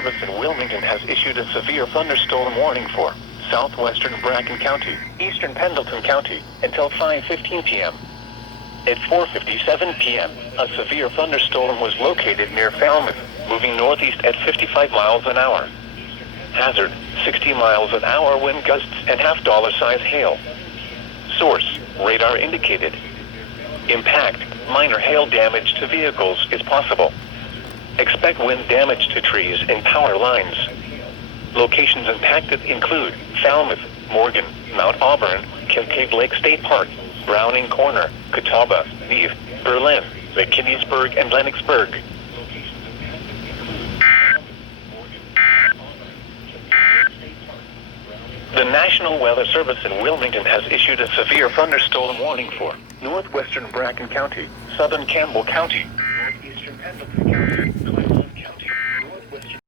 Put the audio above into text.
Service in Wilmington has issued a severe thunderstorm warning for southwestern Bracken County, eastern Pendleton County, until 5:15 p.m. At 4:57 p.m., a severe thunderstorm was located near Falmouth, moving northeast at 55 miles an hour. Hazard, 60 miles an hour wind gusts and half-dollar size hail. Source, radar indicated. Impact, minor hail damage to vehicles is possible. Expect wind damage to trees and power lines. Locations impacted include Falmouth, Morgan, Mount Auburn, Kincaid Lake State Park, Browning Corner, Catawba, Neve, Berlin, McKinney'sburg, and Lennoxburg. The National Weather Service in Wilmington has issued a severe thunderstorm warning for northwestern Bracken County, southern Campbell County, northeastern Pendleton County, Cleveland County.